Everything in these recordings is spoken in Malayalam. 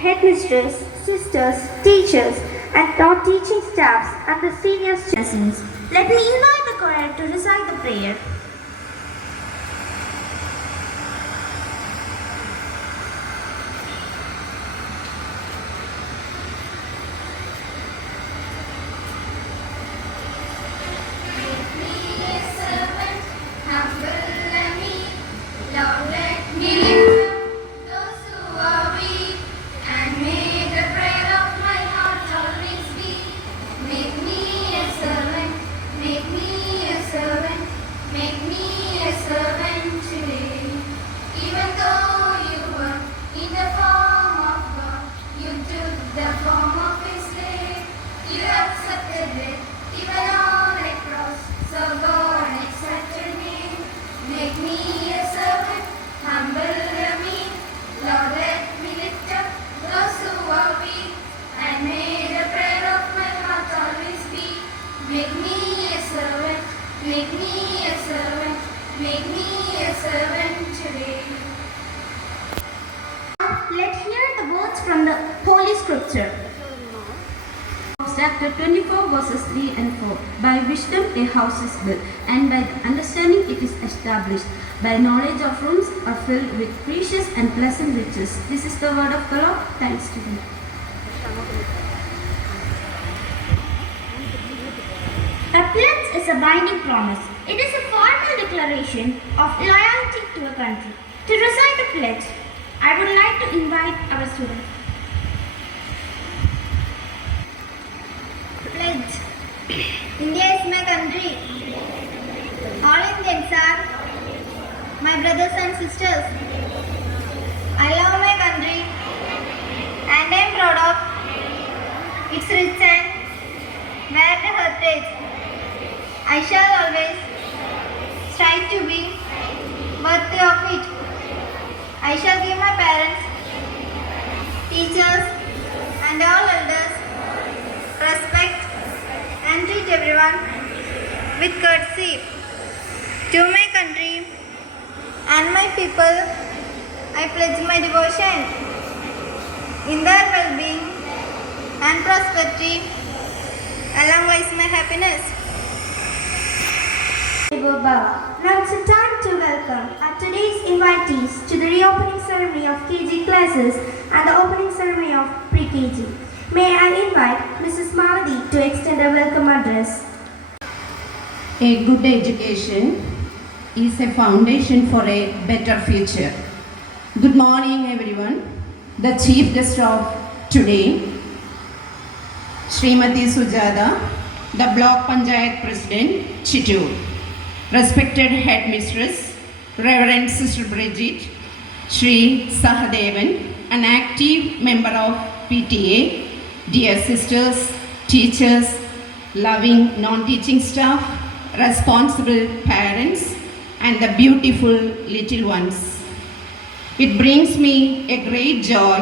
headmistress, sisters, teachers, and non-teaching staffs and the senior citizens. Let me invite the choir to recite the prayer. prayer. Let's hear the words from the Holy Scripture. Chapter 24 verses 3 and 4. By wisdom a house is built, and by understanding it is established. By knowledge of rooms are filled with precious and pleasant riches. This is the word of the Lord. Thanks to Him. A pledge is a binding promise. It is a formal declaration of loyalty to a country. To recite the pledge, I would like to invite our students. Pledge. India is my country. All Indians are my brothers and sisters. I love my country and I am proud of its rich and varied heritage. I shall always strive to be worthy of it. I shall give my parents, teachers and all elders respect and treat everyone with courtesy. To my country and my people, I pledge my devotion. In their well-being and prosperity, along lies my happiness. Now it's a time to welcome our today's invitees to the reopening ceremony of KG classes and the opening ceremony of pre-KG. May I invite Mrs. Mavadi to extend a welcome address. A good education is a foundation for a better future. Good morning, everyone. The chief guest of today, Srimati Sujata, the Block Panchayat President, Chittoor. Respected Headmistress, Reverend Sister Bridget, Sri Sahadevan, an active member of PTA, dear sisters, teachers, loving non-teaching staff, responsible parents, and the beautiful little ones. It brings me a great joy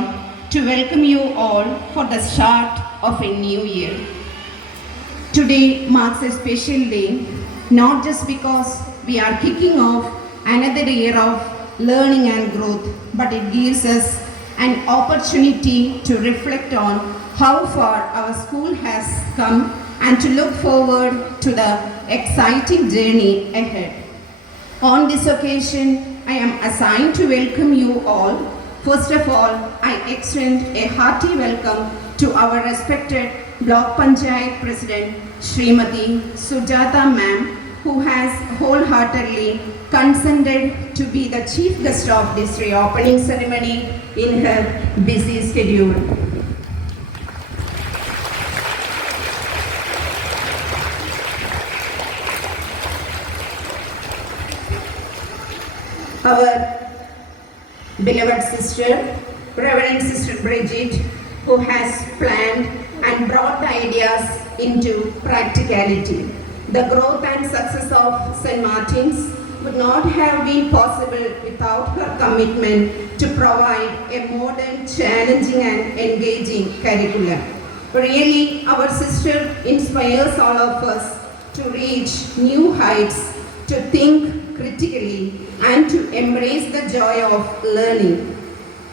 to welcome you all for the start of a new year. Today marks a special day, not just because we are kicking off another year of learning and growth, but it gives us an opportunity to reflect on how far our school has come and to look forward to the exciting journey ahead. On this occasion, I am assigned to welcome you all. First of all, I extend a hearty welcome to our respected Block Panchayat President, Srimati Sujata Ma'am, who has wholeheartedly consented to be the chief guest of this reopening ceremony in her busy schedule. Our beloved sister, Reverend Sister Bridget, who has planned and brought the ideas into practicality. The growth and success of St. Martin's would not have been possible without her commitment to provide a modern, challenging and engaging curriculum. Really, our sister inspires all of us to reach new heights, to think critically and to embrace the joy of learning.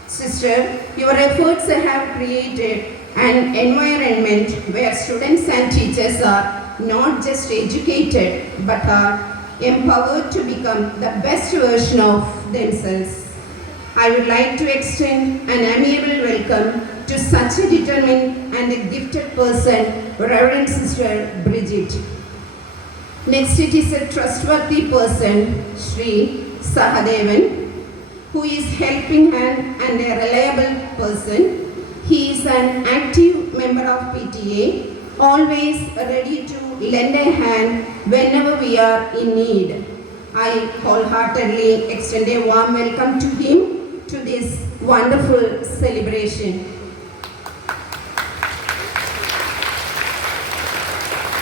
Sister, your efforts have created an environment where students and teachers are not just educated but are empowered to become the best version of themselves. I would like to extend an amiable welcome to such a determined and a gifted person, Reverend Sister Bridget. Next, it is a trustworthy person, Sri Sahadevan, who is helping hand and a reliable person. He is an active member of PTA, always ready to lend a hand whenever we are in need. I wholeheartedly extend a warm welcome to him to this wonderful celebration.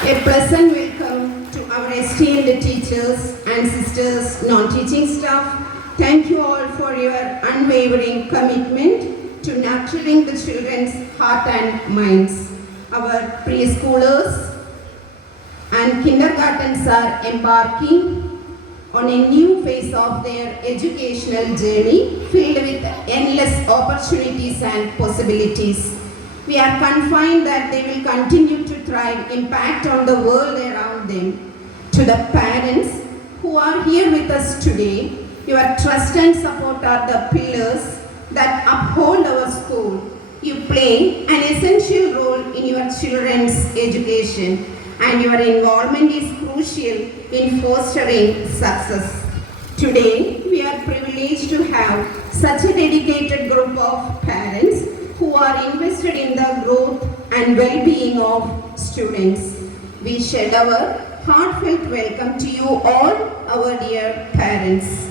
A pleasant welcome to our esteemed teachers and sisters, non-teaching staff. Thank you all for your unwavering commitment to nurturing the children's heart and minds. Our preschoolers and kindergartens are embarking on a new phase of their educational journey filled with endless opportunities and possibilities. We are confined that they will continue to thrive, impact on the world around them. To the parents who are here with us today, your trust and support are the pillars that uphold our school. You play an essential role in your children's education, and your involvement is crucial in fostering success. Today, we are privileged to have such a dedicated group of parents who are invested in the growth and well-being of students. We shed our heartfelt welcome to you all, our dear parents.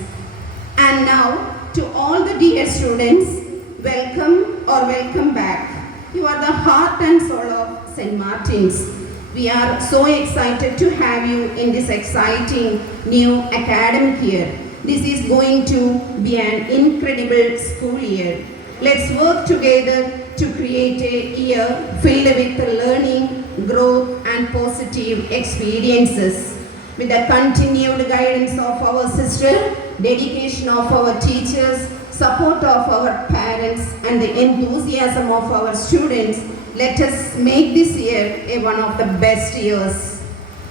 And now, to all the dear students, welcome or welcome back. You are the heart and soul of St. Martin's. We are so excited to have you in this exciting new academic year. This is going to be an incredible school year. Let's work together to create a year filled with learning, growth, and positive experiences. With the continued guidance of our sister, dedication of our teachers, support of our parents, and the enthusiasm of our students, let us make this year one of the best years.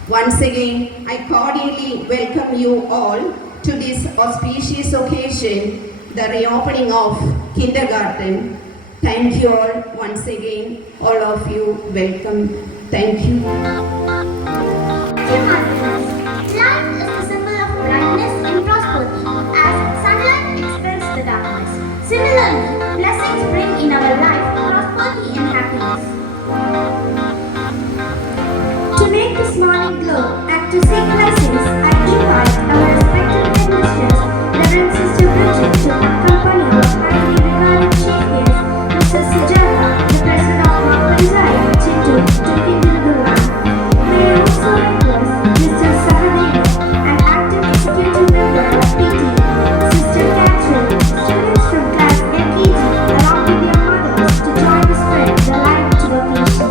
Once again, I cordially welcome you all to this auspicious occasion, the reopening of kindergarten. Thank you all once again, all of you, welcome. Thank you. Light is the symbol of brightness and prosperity, as sunlight expels the darkness. Similarly, blessings bring in our life prosperity and happiness. To make this morning glow and to seek blessings, I invite our respected headmistress, Reverend Sister Bridget, to accompany our highly regarded chief guest, Mr. Sujata, the President of Mount Panchayat, Chittoor, to kindle the lamp. May I also request Mr. Sahadevan, an active executive member of PTA, Sister Catherine, students from class LKG, along with their mothers, to join the spread the light to the occasion.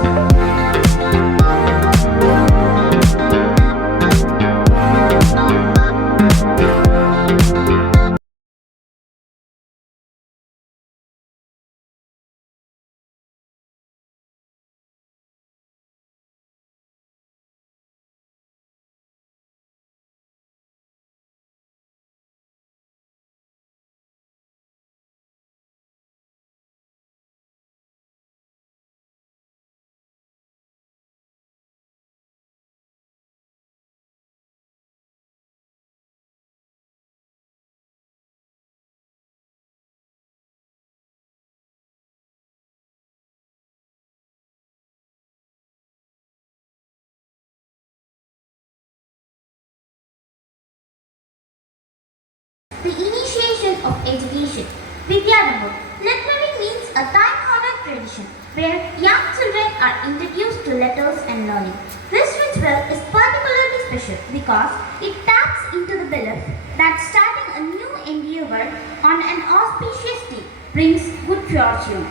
The initiation of education. Vidyarambham literally means a time-honored tradition where young children are introduced to letters and learning. This ritual is particularly special because it taps into the belief that starting a new endeavor on an auspicious day brings good fortune.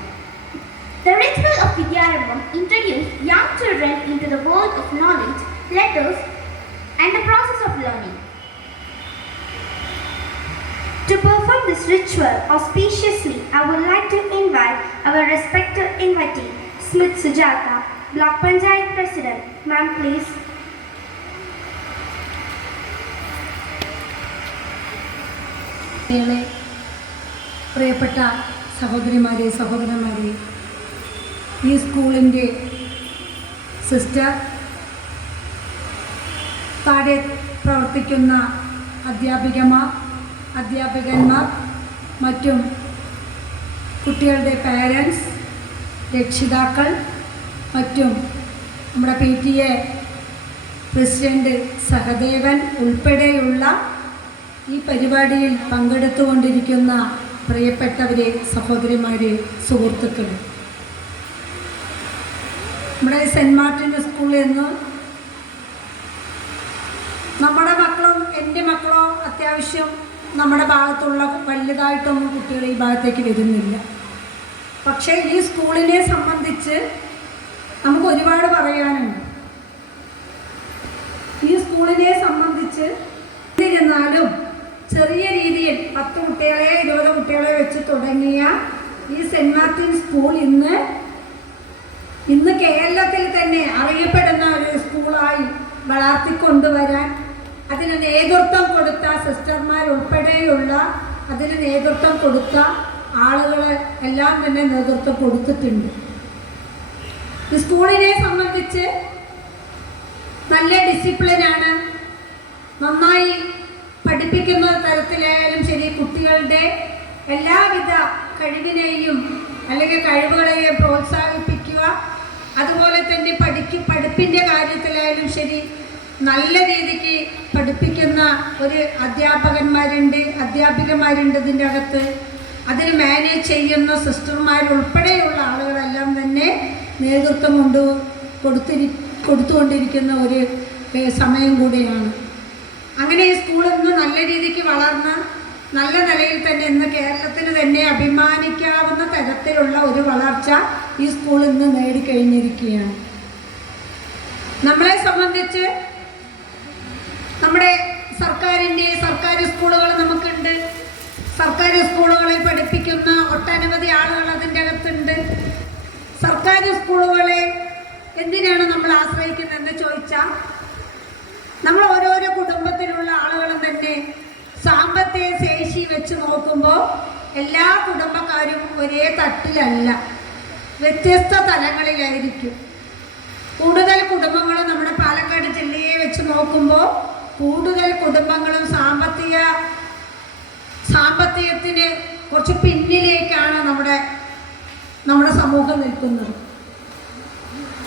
The ritual of Vidyarambham introduced young children into the world of knowledge, letters, and the process of learning. To perform this ritual auspiciously, I would like to invite our respected invitee, Smith Sujata, Block Panchayat President. Ma'am, please. പ്രിയപ്പെട്ട സഹോദരിമാരെ സഹോദരന്മാരെ, ഈ സ്കൂളിൻ്റെ സിസ്റ്റർ, താഴെ പ്രവർത്തിക്കുന്ന അധ്യാപകന്മാർ, മറ്റും കുട്ടികളുടെ പാരൻസ്, രക്ഷിതാക്കൾ, മറ്റും നമ്മുടെ PTA പ്രസിഡന്റ് സഹദേവൻ ഉൾപ്പെടെയുള്ള ഈ പരിപാടിയിൽ പങ്കെടുത്തുകൊണ്ടിരിക്കുന്ന പ്രിയപ്പെട്ടവരെ, സഹോദരിമാരെ, സുഹൃത്തുക്കളെ, നമ്മുടെ സെൻറ്റ് മാർട്ടിൻ സ്കൂളിൽ നിന്ന് നമ്മുടെ മക്കളും എൻ്റെ മക്കളോ അത്യാവശ്യം നമ്മുടെ ഭാഗത്തുള്ള വലുതായിട്ടൊന്നും കുട്ടികൾ ഈ ഭാഗത്തേക്ക് വരുന്നില്ല. പക്ഷേ ഈ സ്കൂളിനെ സംബന്ധിച്ച് നമുക്ക് ഒരുപാട് പറയാനുണ്ട്. ഈ സ്കൂളിനെ സംബന്ധിച്ച് എന്നിരുന്നാലും ചെറിയ രീതിയിൽ 10 കുട്ടികളെ 20 കുട്ടികളെ വെച്ച് തുടങ്ങിയ ഈ സെൻറ്റ് മാർട്ടിൻ സ്കൂൾ ഇന്ന് കേരളത്തിൽ തന്നെ അറിയപ്പെടുന്ന ഒരു സ്കൂളായി വളർത്തിക്കൊണ്ടുവരാൻ അതിന് നേതൃത്വം കൊടുത്ത സിസ്റ്റർമാർ ഉൾപ്പെടെയുള്ള അതിന് നേതൃത്വം കൊടുത്ത ആളുകൾ എല്ലാം തന്നെ നേതൃത്വം കൊടുത്തിട്ടുണ്ട്. ഈ സ്കൂളിനെ സംബന്ധിച്ച് നല്ല ഡിസിപ്ലിനാണ്. നന്നായി പഠിപ്പിക്കുന്ന തരത്തിലായാലും ശരി, കുട്ടികളുടെ എല്ലാവിധ കഴിവിനെയും അല്ലെങ്കിൽ കഴിവുകളെയും പ്രോത്സാഹിപ്പിക്കുക. അതുപോലെ തന്നെ പഠിപ്പിൻ്റെ കാര്യത്തിലായാലും ശരി, നല്ല രീതിക്ക് പഠിപ്പിക്കുന്ന ഒരു അധ്യാപികമാരുണ്ട് ഇതിൻ്റെ അകത്ത്. അതിന് മാനേജ് ചെയ്യുന്ന സിസ്റ്റർമാരുൾപ്പെടെയുള്ള ആളുകളെല്ലാം തന്നെ നേതൃത്വം കൊടുത്തുകൊണ്ടിരിക്കുന്ന ഒരു സമയം കൂടിയാണ്. അങ്ങനെ ഈ സ്കൂൾ ഇന്ന് നല്ല രീതിക്ക് വളർന്ന് നല്ല നിലയിൽ തന്നെ ഇന്ന് കേരളത്തിന് തന്നെ അഭിമാനിക്കാവുന്ന തരത്തിലുള്ള ഒരു വളർച്ച ഈ സ്കൂൾ ഇന്ന് നേടിക്കഴിഞ്ഞിരിക്കുകയാണ്. നമ്മളെ സംബന്ധിച്ച് നമ്മുടെ സർക്കാർ സ്കൂളുകൾ നമുക്കുണ്ട്. സർക്കാർ സ്കൂളുകളിൽ പഠിപ്പിക്കുന്ന ഒട്ടനവധി ആളുകൾ അതിൻ്റെ അകത്തുണ്ട്. സർക്കാർ സ്കൂളുകളെ എന്തിനാണ് നമ്മൾ ആശ്രയിക്കുന്നതെന്ന് ചോദിച്ചാൽ, നമ്മൾ ഓരോരോ കുടുംബത്തിലുള്ള ആളുകളും തന്നെ സാമ്പത്തിക ശേഷി വെച്ച് നോക്കുമ്പോൾ എല്ലാ കുടുംബക്കാരും ഒരേ തട്ടിലല്ല, വ്യത്യസ്ത തലങ്ങളിലായിരിക്കും. കൂടുതൽ കുടുംബങ്ങളും നമ്മുടെ പാലക്കാട് ജില്ലയെ വെച്ച് നോക്കുമ്പോൾ കൂടുതൽ കുടുംബങ്ങളും സാമ്പത്തികത്തിന് കുറച്ച് പിന്നിലേക്കാണ് നമ്മുടെ സമൂഹം നിൽക്കുന്നത്.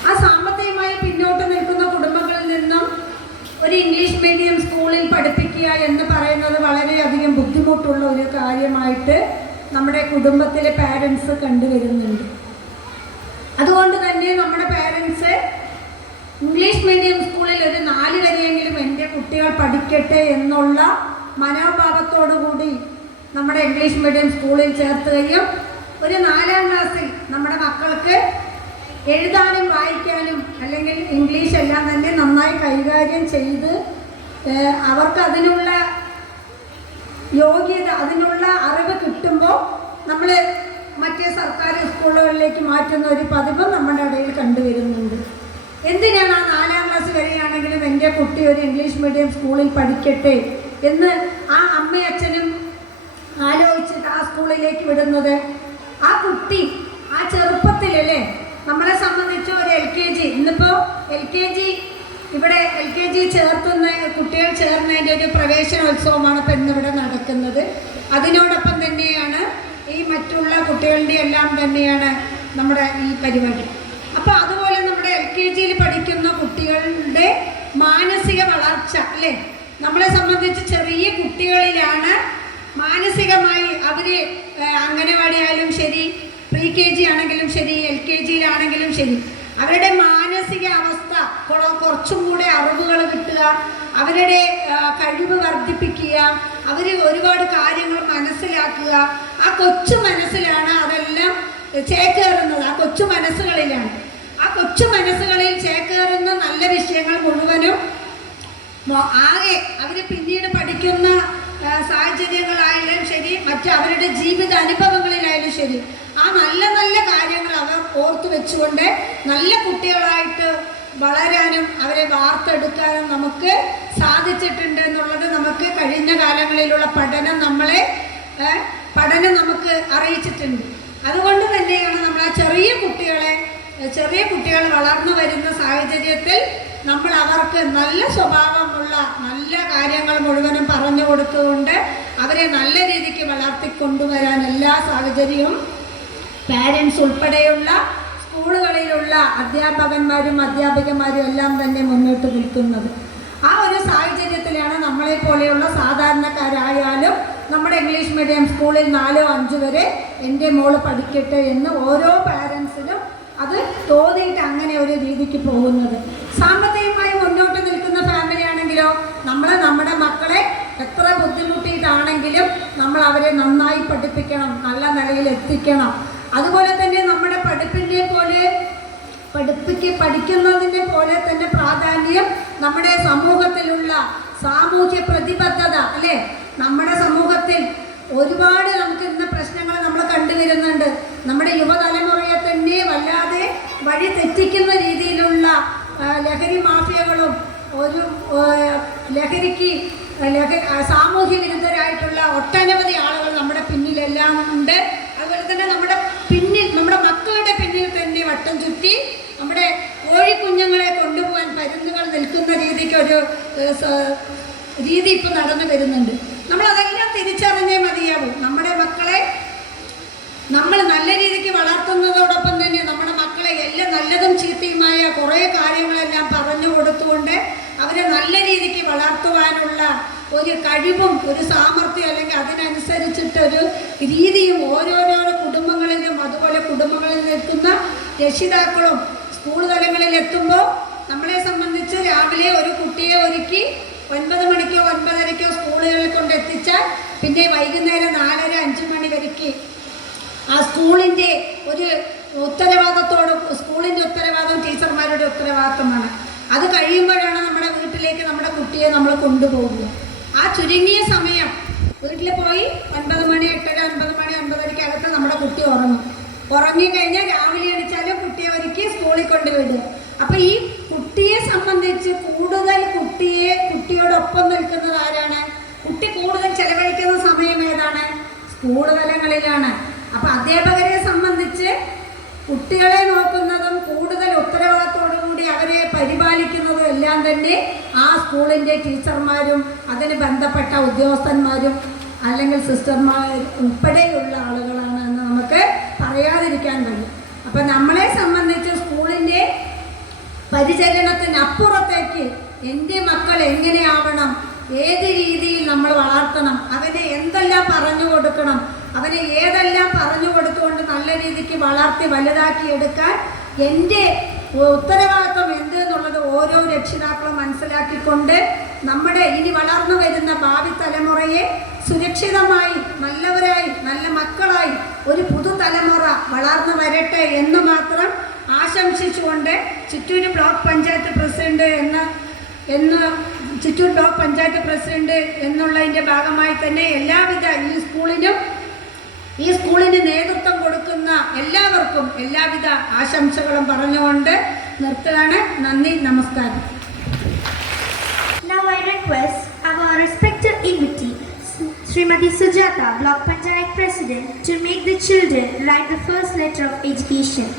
ആ സാമ്പത്തികമായി പിന്നോട്ട് നിൽക്കുന്ന കുടുംബങ്ങളിൽ നിന്നും ഒരു ഇംഗ്ലീഷ് മീഡിയം സ്കൂളിൽ പഠിപ്പിക്കുക എന്ന് പറയുന്നത് വളരെയധികം ബുദ്ധിമുട്ടുള്ള ഒരു കാര്യമായിട്ട് നമ്മുടെ കുടുംബത്തിലെ പാരൻസ് കണ്ടുവരുന്നുണ്ട്. അതുകൊണ്ട് തന്നെ നമ്മുടെ പാരൻസ് ഇംഗ്ലീഷ് മീഡിയം സ്കൂളിൽ ഒരു 4 വരെയെങ്കിലും എൻ്റെ കുട്ടികൾ പഠിക്കട്ടെ എന്നുള്ള മനോഭാവത്തോടു കൂടി നമ്മുടെ ഇംഗ്ലീഷ് മീഡിയം സ്കൂളിൽ ചേർത്തുകയും ഒരു 4ാം ക്ലാസ്സിൽ നമ്മുടെ മക്കൾക്ക് എഴുതാനും വായിക്കാനും അല്ലെങ്കിൽ ഇംഗ്ലീഷ് എല്ലാം തന്നെ നന്നായി കൈകാര്യം ചെയ്ത് അവർക്ക് അതിനുള്ള യോഗ്യത, അതിനുള്ള അറിവ് കിട്ടുമ്പോൾ നമ്മൾ മറ്റേ സർക്കാർ സ്കൂളുകളിലേക്ക് മാറ്റുന്ന ഒരു പതിവ് നമ്മുടെ ഇടയിൽ കണ്ടുവരുന്നുണ്ട്. എന്തിനാണ് ആ 4ാം ക്ലാസ് വരെയാണെങ്കിലും എൻ്റെ കുട്ടി ഒരു ഇംഗ്ലീഷ് മീഡിയം സ്കൂളിൽ പഠിക്കട്ടെ എന്ന് ആ അമ്മയും അച്ഛനും ആലോചിച്ചിട്ട് ആ സ്കൂളിലേക്ക് വിടുന്നത്? ആ കുട്ടി ആ ചെറുപ്പത്തിലല്ലേ, നമ്മളെ സംബന്ധിച്ച് ഒരു LKG, ഇന്നിപ്പോൾ ഇവിടെ LKG ചേർത്തുന്ന കുട്ടികൾ ചേർന്നതിൻ്റെ ഒരു പ്രവേശനോത്സവമാണ് ഇപ്പം ഇന്നിവിടെ നടക്കുന്നത്. അതിനോടൊപ്പം തന്നെയാണ് ഈ മറ്റുള്ള കുട്ടികളുടെ എല്ലാം തന്നെയാണ് നമ്മുടെ ഈ പരിപാടി. അപ്പോൾ അതുപോലെ നമ്മുടെ LKGയിൽ പഠിക്കുന്ന കുട്ടികളുടെ മാനസിക വളർച്ച അല്ലേ, നമ്മളെ സംബന്ധിച്ച് ചെറിയ കുട്ടികളിലാണ് മാനസികമായി അവർ അംഗനവാടി ആയാലും ശരി, pre-KG ആണെങ്കിലും ശരി, LKGയിലാണെങ്കിലും ശരി, അവരുടെ മാനസിക അവസ്ഥ കുറച്ചും കൂടെ അറിവുകൾ കിട്ടുക, അവരുടെ കഴിവ് വർദ്ധിപ്പിക്കുക, അവർ ഒരുപാട് കാര്യങ്ങൾ മനസ്സിലാക്കുക. ആ കൊച്ചു മനസ്സിലാണ് അതെല്ലാം ചേക്കേറുന്നത്. ആ കൊച്ചു മനസ്സുകളിലാണ്. ആ കൊച്ചു മനസ്സുകളിൽ ചേക്കേറുന്ന നല്ല വിഷയങ്ങൾ മുഴുവനും ആകെ അവർ പിന്നീട് പഠിക്കുന്ന സാഹചര്യങ്ങളായാലും ശരി, അവരുടെ ജീവിത അനുഭവങ്ങളിലായാലും ശരി, ആ നല്ല നല്ല കാര്യങ്ങൾ അവർ ഓർത്തു വെച്ചുകൊണ്ട് നല്ല കുട്ടികളായിട്ട് വളരാനും അവരെ വാർത്തെടുക്കാനും നമുക്ക് സാധിച്ചിട്ടുണ്ട് എന്നുള്ളത് നമുക്ക് കഴിഞ്ഞ കാലങ്ങളിലുള്ള പഠനം നമ്മളെ പഠനം നമുക്ക് അറിയിച്ചിട്ടുണ്ട്. അതുകൊണ്ട് തന്നെയാണ് നമ്മൾ ആ ചെറിയ കുട്ടികൾ വളർന്നു വരുന്ന സാഹചര്യത്തിൽ നമ്മൾ അവർക്ക് നല്ല സ്വഭാവമുള്ള നല്ല കാര്യങ്ങൾ മുഴുവനും പറഞ്ഞു കൊടുത്തുകൊണ്ട് അവരെ നല്ല രീതിക്ക് വളർത്തിക്കൊണ്ടുവരാൻ എല്ലാ സാഹചര്യവും പാരൻസ് ഉൾപ്പെടെയുള്ള സ്കൂളുകളിലുള്ള അധ്യാപകന്മാരും എല്ലാം തന്നെ മുന്നോട്ട് നിൽക്കുന്നത്. ആ ഒരു സാഹചര്യത്തിലാണ് നമ്മളെപ്പോലെയുള്ള സാധാരണക്കാരായാലും നമ്മുടെ ഇംഗ്ലീഷ് മീഡിയം സ്കൂളിൽ 4-5 വരെ എൻ്റെ മോള് പഠിക്കട്ടെ എന്ന് ഓരോ പാരൻസിനും അത് തോന്നിയിട്ട് അങ്ങനെ ഒരു രീതിക്ക് പോകുന്നത്. സാമ്പത്തികമായി മുന്നോട്ട് നിൽക്കുന്ന ഫാമിലി ആണെങ്കിലോ നമ്മുടെ മക്കളെ എത്ര ബുദ്ധിമുട്ടിയിട്ടാണെങ്കിലും നമ്മൾ അവരെ നന്നായി പഠിപ്പിക്കണം, നല്ല നിലയിൽ എത്തിക്കണം. അതുപോലെ തന്നെ നമ്മുടെ പഠിക്കുന്നതിനെ പോലെ തന്നെ പ്രാധാന്യം നമ്മുടെ സമൂഹത്തിലുള്ള സാമൂഹ്യ പ്രതിബദ്ധത അല്ലേ. നമ്മുടെ സമൂഹത്തിൽ ഒരുപാട് നമുക്ക് ഇന്ന് പ്രശ്നങ്ങൾ നമ്മൾ കണ്ടുവരുന്നുണ്ട്. നമ്മുടെ യുവതലമുറയെ തന്നെ വല്ലാതെ വഴി തെറ്റിക്കുന്ന രീതിയിലുള്ള ലഹരി മാഫിയകളും സാമൂഹ്യ വിരുദ്ധരായിട്ടുള്ള ഒട്ടനവധി ആളുകൾ നമ്മുടെ പിന്നിലെല്ലാം ഉണ്ട്. അതുപോലെ തന്നെ നമ്മുടെ മക്കളുടെ പിന്നിൽ തന്നെ വട്ടം ചുറ്റി നമ്മുടെ കോഴിക്കുഞ്ഞുങ്ങളെ കൊണ്ടുപോകാൻ പരുന്നുകൾ നിൽക്കുന്ന രീതിക്കൊരു രീതി ഇപ്പം നടന്നു വരുന്നുണ്ട്. നമ്മളതെല്ലാം തിരിച്ചറിഞ്ഞേ മതിയാവും. നമ്മുടെ മക്കളെ നമ്മൾ നല്ല രീതിക്ക് വളർത്തുന്നതോടൊപ്പം തന്നെ നമ്മുടെ മക്കളെ എല്ലാം നല്ലതും ചീത്തയുമായ കുറേ കാര്യങ്ങളെല്ലാം പറഞ്ഞു കൊടുത്തുകൊണ്ട് അവരെ നല്ല രീതിക്ക് വളർത്തുവാനുള്ള ഒരു കഴിവും ഒരു സാമർഥ്യം അല്ലെങ്കിൽ അതിനനുസരിച്ചിട്ടൊരു രീതിയും ഓരോരോ കുടുംബങ്ങളിലും അതുപോലെ കുടുംബങ്ങളിൽ നിൽക്കുന്ന രക്ഷിതാക്കളും സ്കൂൾ തലങ്ങളിൽ എത്തുമ്പോൾ നമ്മളെ സംബന്ധിച്ച് രാവിലെ ഒരു കുട്ടിയെ ഒരുക്കി 9 മണിക്കോ 9:30 സ്കൂളുകളിൽ കൊണ്ടെത്തിച്ചാൽ പിന്നെ വൈകുന്നേരം 4:30-5 മണി വരയ്ക്ക് ആ സ്കൂളിൻ്റെ ഒരു സ്കൂളിൻ്റെ ഉത്തരവാദിത്വം ടീച്ചർമാരുടെ ഉത്തരവാദിത്വമാണ്. അത് കഴിയുമ്പോഴാണ് നമ്മുടെ വീട്ടിലേക്ക് നമ്മുടെ കുട്ടിയെ നമ്മൾ കൊണ്ടുപോകുന്നത്. ആ ചുരുങ്ങിയ സമയം വീട്ടിൽ പോയി 9 മണി 8:30 9 മണി 9:30 അകത്ത് നമ്മുടെ കുട്ടി ഉറങ്ങിക്കഴിഞ്ഞാൽ രാവിലെ എണിച്ചാലും കുട്ടിയെ ഒരുക്കി സ്കൂളിൽ കൊണ്ടുവിടുക. അപ്പം ഈ കുട്ടിയെ സംബന്ധിച്ച് കൂടുതൽ കുട്ടിയോടൊപ്പം നിൽക്കുന്നത് ആരാണ്? കുട്ടി കൂടുതൽ ചെലവഴിക്കുന്ന സമയം ഏതാണ്? സ്കൂൾ തലങ്ങളിലാണ്. അപ്പം അധ്യാപകരെ സംബന്ധിച്ച് കുട്ടികളെ നോക്കുന്നതും കൂടുതൽ ഉത്തരവാദിത്തോടുകൂടി അവരെ പരിപാലിക്കുന്നതും എല്ലാം തന്നെ ആ സ്കൂളിൻ്റെ ടീച്ചർമാരും അതിന് ബന്ധപ്പെട്ട ഉദ്യോഗസ്ഥന്മാരും അല്ലെങ്കിൽ സിസ്റ്റർമാർ ഉൾപ്പെടെയുള്ള ആളുകളാണ് എന്ന് നമുക്ക് പറയാതിരിക്കാൻ കഴിയും. അപ്പം നമ്മളെ സംബന്ധിച്ച് സ്കൂളിൻ്റെ പരിചരണത്തിനപ്പുറത്തേക്ക് എൻ്റെ മക്കൾ എങ്ങനെയാവണം, ഏത് രീതിയിൽ നമ്മൾ വളർത്തണം, അവനെ എന്തെല്ലാം പറഞ്ഞു കൊടുക്കണം, അവനെ ഏതെല്ലാം പറഞ്ഞു കൊടുത്തുകൊണ്ട് നല്ല രീതിക്ക് വളർത്തി വലുതാക്കിയെടുക്കാൻ എൻ്റെ ഉത്തരവാദിത്വം എന്ത് എന്നുള്ളത് ഓരോ രക്ഷിതാക്കളും മനസ്സിലാക്കിക്കൊണ്ട് നമ്മുടെ ഇനി വളർന്നു വരുന്ന ഭാവി തലമുറയെ സുരക്ഷിതമായി നല്ലവരായി നല്ല മക്കളായി ഒരു പുതുതലമുറ വളർന്നു വരട്ടെ എന്ന് മാത്രം ആശംസിച്ചുകൊണ്ട് Chittur block panchayat president Chittur block panchayat president എന്നുള്ളതിൻ്റെ ഭാഗമായി തന്നെ എല്ലാവിധ ഈ സ്കൂളിന് നേതൃത്വം കൊടുക്കുന്ന എല്ലാവർക്കും എല്ലാവിധ ആശംസകളും പറഞ്ഞുകൊണ്ട് നിർത്തുകയാണ്. നന്ദി, നമസ്കാരം. Now I request our respected invitee, Srimati Sujata, Block Panchayat President, to make the children write the first letter of education.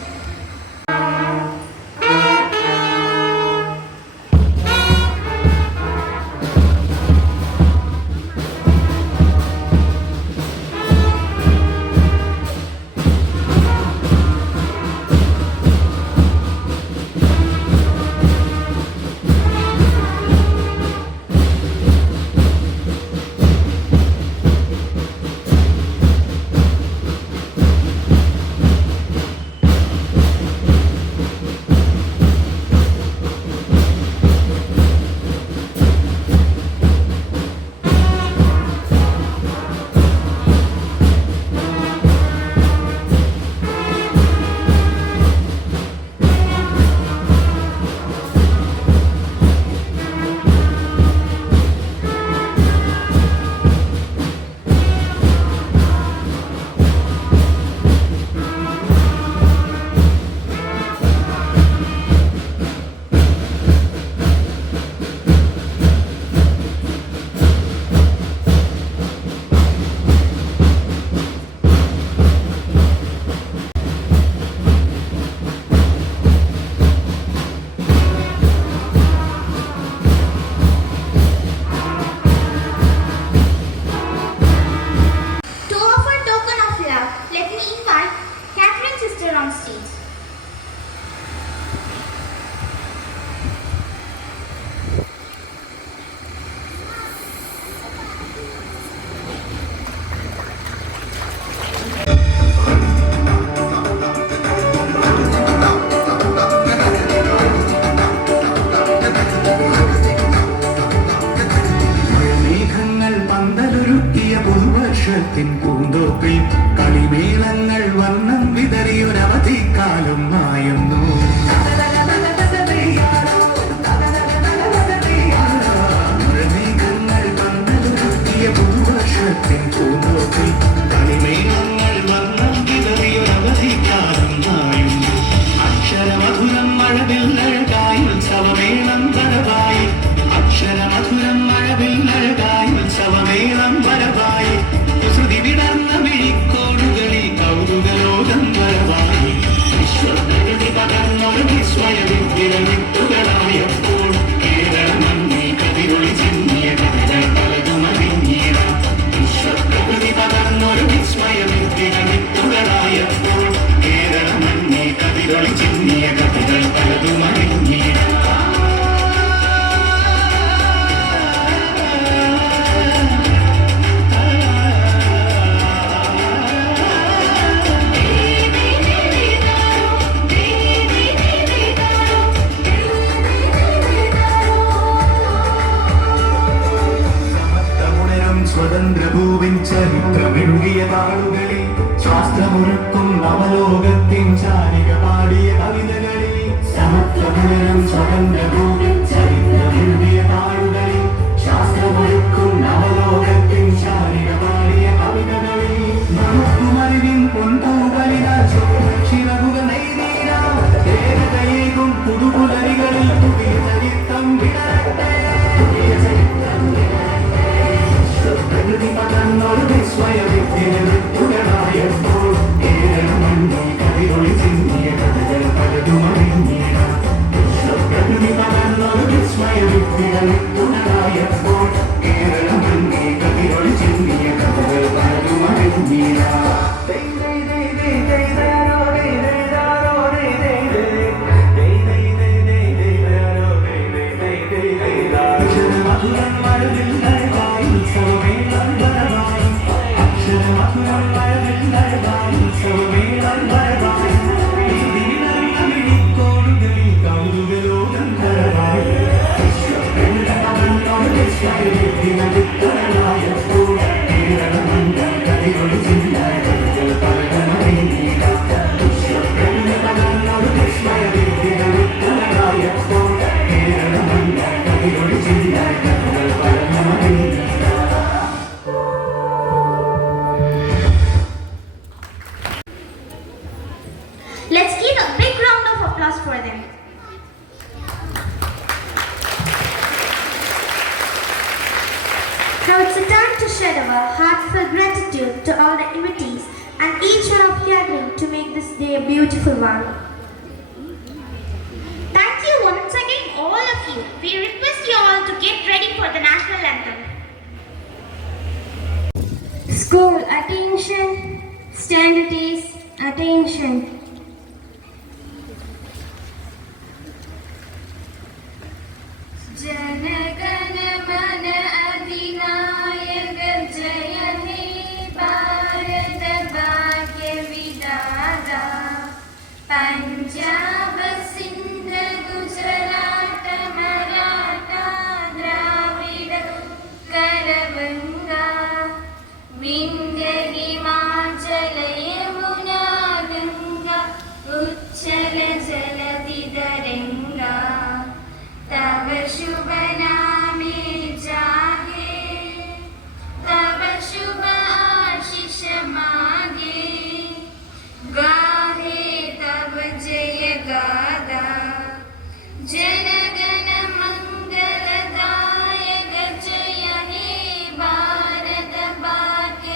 പുതുവർഷത്തിൻ പൂന്തോപ്പിൽ കളിമേളങ്ങൾ വർണ്ണം വിതറിയൊരവധിക്കാലം മായുന്നു. മേഘങ്ങൾ പന്തലുരുത്തിയ പുതുവർഷത്തിൻ പൂന്തോപ്പിൽ കളിമേളങ്ങൾ വർണ്ണം വിതറിയൊരവധിക്കാലം മായുന്നു. അക്ഷരമധുരം മഴവില്ലഴകായി ഉത്സവമേളം വരവായി. അക്ഷരമധുരം മഴവില്ലഴകായി ഉത്സവമേളം വരവായി. കുസൃതി വിടർന്ന വിഴിക്കോടുകളിൽ കൗതുകലോകം വരവായി. വിശ്വപ്രകൃതി പകർന്നൊരു വിസ്മയ വിദ്യകൾ വിത്തുകളായപ്പോൾ കേരള മണ്ണിൽ കതിരൊളി ചിന്നിയ കവിതകൾ പലതുമറിഞ്ഞിട. വിശ്വപ്രകൃതി പകർന്നൊരു വിസ്മയ വിദ്യകൾ വിത്തുകളായപ്പോൾ കേരള മണ്ണിൽ കതിരൊളി ചിന്നിയ കവിതകൾ പലതുമറിഞ്ഞിട. സ്വതന്ത്രഭൂവിൻ ചരിത്രമെഴുതിയ താളുകളിൽ ശാസ്ത്രമുറക്കും നവലോകത്തിൻ ചാരിക പാടിയ കവിതകളിൽ സമത്വപുരം സ്വതന്ത്രഭൂവിൻ ചരിത്രമെഴുതിയ താളുകളിൽ ശാസ്ത്രമുറക്കും നവലോകത്തിൻ ചാരിക പാടിയ കവിതകളിൽ നമുക്കുമറിവിൻ പൊൻതൂകളിൽ ചിറകുക നെയ്തീരാ ഏകതയേകും പുതുപുലരികളിൽ പുതിയ ചരിത്രം വിടരട്ടെ. പ്രകൃതി പകർന്നൊരു വിസ്മയ വിദ്യകൾ വിത്തുകളായപ്പോൾ കേരള മണ്ണിൽ കതിരൊളി ചിന്നിയ കഥകൾ പലതുമറിഞ്ഞിട. പ്രകൃതി പകർന്നൊരു വിസ്മയ വിദ്യകൾ വിത്തുകളായപ്പോൾ കേരള മണ്ണിൽ കതിരൊളി ചിന്നിയ കഥകൾ പലതുമറിഞ്ഞിട. Let's give a big round of applause for them. Now it's a time to shed our heartfelt gratitude to all the invitees and each one of you agreeing to make this day a beautiful one. Thank you once again, all of you. We request you all to get ready for the national anthem. School attention, standard is attention. जनगण मन अधिनायक जय हे भारत भाग्य विधाता पंजाब सिंध गुजरात मराठा द्राविड करवंगा विंध्य हिमाचल यमुना गंगा उच्चल जलधि तरंगा तव शुभ नामे जागे तव शुभ आशीष मागे गाहे तव जय गादा जनगण मंगलदायक जय हे भारत भाग्य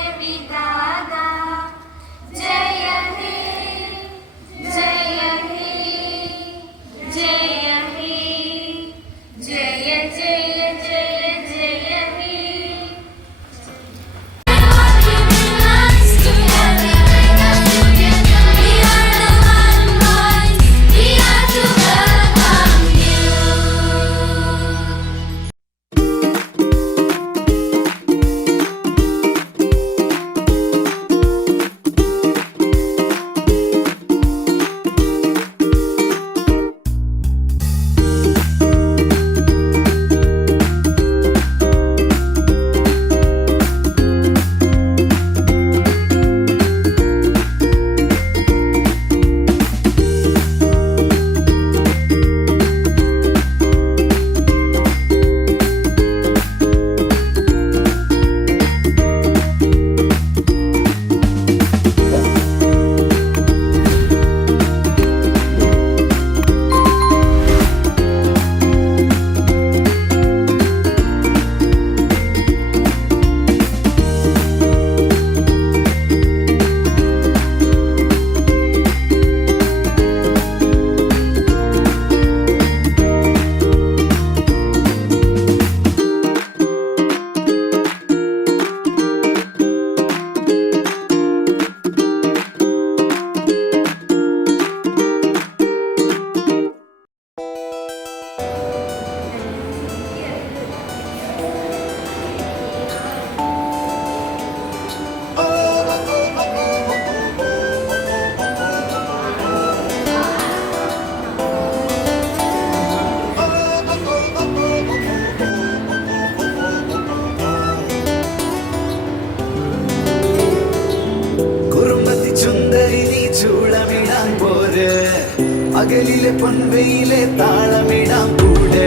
പകലിലെ പൊൻവെയിലെ താളമിടാം കൂടെ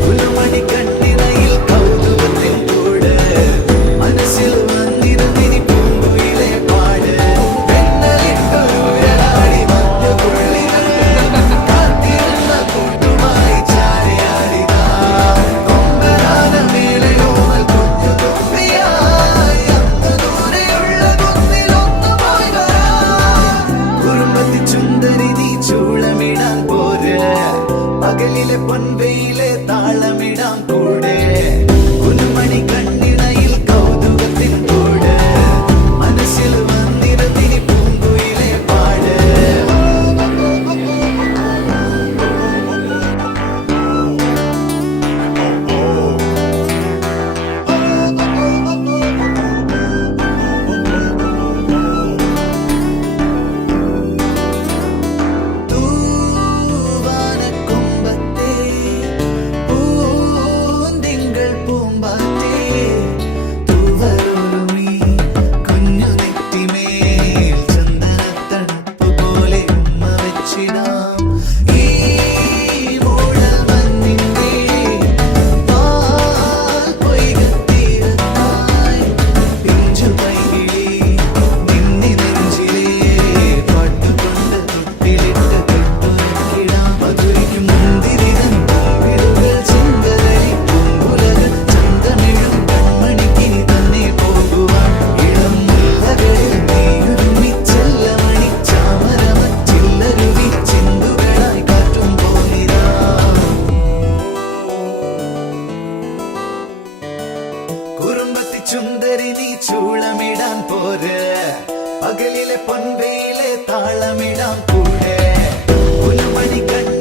പുലുമണി കണ്ണിണയിൽ കൗതുകത്തിൻ കൂടെ മനസ്സിൽ വന്നിരുന്നിനി പൂങ്കുയിലെ പാട് പെണ്ണലിട്ടൊരുരാടി മഞ്ഞ പുള്ളികൾ കാത്തിരുന്ന കൂട്ടുമായി ചാരയാടിതാ കൊമ്പനാന മേലയോമൽ കുഞ്ഞു തുമ്പിയായി അന്ന് ദൂരെയുള്ള കുന്നിലൊന്നു പോയി വരാം കുറുമ്പത്തി ചുണ്ടരി നീ ചൂളമിടാൻ പോരെ പകലിലെ പൊൻവെയിലെ താളമിടാം കൂടെ കുഞ്ഞുമണി കണ്ണിണയിൽ കൗതുകത്തിൻ കൂടെ മനസ്സിൽ വന്നിരുന്നിനി പൂങ്കുയിലെ പാട് തൂവാനക്കൊമ്പത്തെ പൂന്തിങ്കൾ പൂമ്പാറ്റേ തൂവലോലുമീ കുഞ്ഞു നെറ്റിമേൽ ചന്ദനത്തണുപ്പ് പോലെ ഉമ്മ വെച്ചിടാം ഈ മൂടൽ മഞ്ഞിന്റെ പാൽ പൊയ്കത്തീരത്തായി പിഞ്ചു പൈകിളി നിന്നി നെഞ്ചിലേ പാട്ടുകൊണ്ട് തൊട്ടിലിട്ട് കെട്ടുറക്കിടാം മധുരിക്കും മുന്തിരിതൻ പൂവിടുകൾ ചെങ്കതലി പൂങ്കുലകൾ ചന്തമിഴും കൺമണിക്കിനി തന്നെ പോകുവാൻ ഇളം മുല്ലകളിൽ നീയൊരുമിച്ചെല്ലമണി ചാമരമച്ചില്ലരുവി ചിന്തുകളായി കാറ്റും പോലിരാ കുറുമ്പത്തി ചുന്ദരി നീ ചൂളമിടാൻ പോര് പകലിലെ പൊൻവെയിലെ താളമിടാം കൂടെ പുലുമണി കണ്ണ